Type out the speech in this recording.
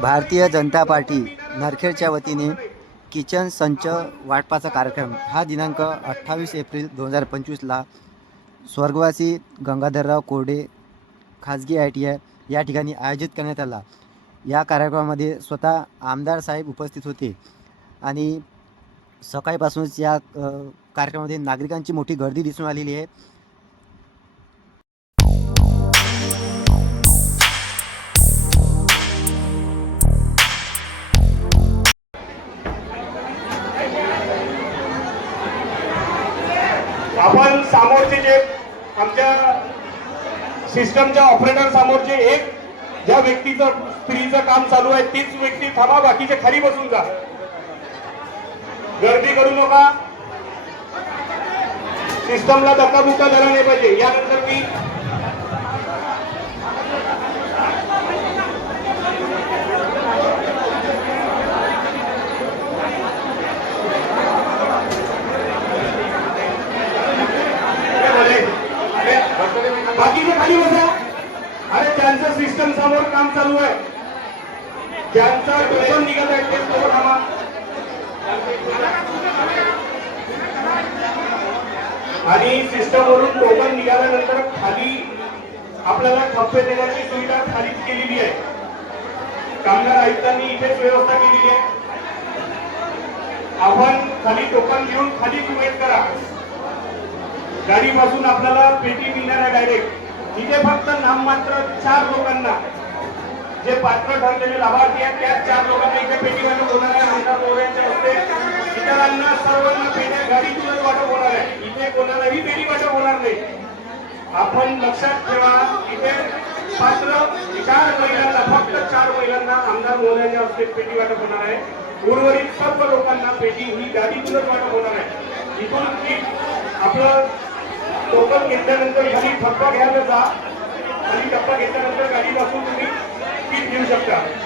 Bharatiya Janata party नरखेडच्या वतीने kitchen संच वाटपाचा कार्यक्रम. हा दिनांक अठ्ठावीस एप्रिल दोन हजार पंचवीसला स्वर्गवासी गंगाधरराव कोरडे खाजगी आय टी आय या ठिकाणी आयोजित करण्यात आला. या कार्यक्रमामध्ये स्वतः आमदार साहेब उपस्थित होते आणि सकाळपासूनच या कार्यक्रमामध्ये नागरिकांची मोठी गर्दी दिसून आलेली आहे. आपण समोरचे जे आमच्या सिस्टमच्या ऑपरेटर समोरचे एक ज्या व्यक्तीचं स्त्रीचं काम चालू आहे तीच व्यक्ती थांबा बाकीचे खाली बसून जा. गर्दी करू नका. सिस्टमला धक्काबुक्का झाला नाही पाहिजे. यानंतर मी बाकीचे खाली बसा. अरे त्यांचं सिस्टम समोर काम चालू आहे. ज्यांचा टोकन निघत आहे ते समोर थांबा. आणि सिस्टम वरून टोकन निघाल्यानंतर खाली आपल्याला खप्पे देण्याची सुविधा खालीच केलेली आहे. कामगार आयुक्तांनी इथेच व्यवस्था केलेली आहे. आपण खाली टोकन घेऊन खालीच वेट करा. गाडीपासून आपल्याला पेटी मिळणार आहे डायरेक्ट तिथे फक्त नाममात्र चार लोकांना जे पात्र ठरलेले लाभार्थी आहेत त्याच चार लोकांना इथे पेटी वाटप होणार आहे. आमदार मोऱ्यांच्या हस्ते इतरांना सर्वांना पेट्या गाडीतूनच वाटप होणार आहे. इथे कोणालाही पेटी वाटप होणार नाही. आपण लक्षात ठेवा इथे पात्र चार महिलांना फक्त चार महिलांना आमदार मोऱ्यांच्या हस्ते पेटी वाटप होणार आहे. उर्वरित सर्व लोकांना पेटी ही गाडीतूनच वाटप होणार आहे. इथून आपलं टोकन घेतल्यानंतर खाली ठप्पा घ्यायला जा. आणि टप्पा घेतल्यानंतर गाडीपासून तुम्ही पीक घेऊ शकता.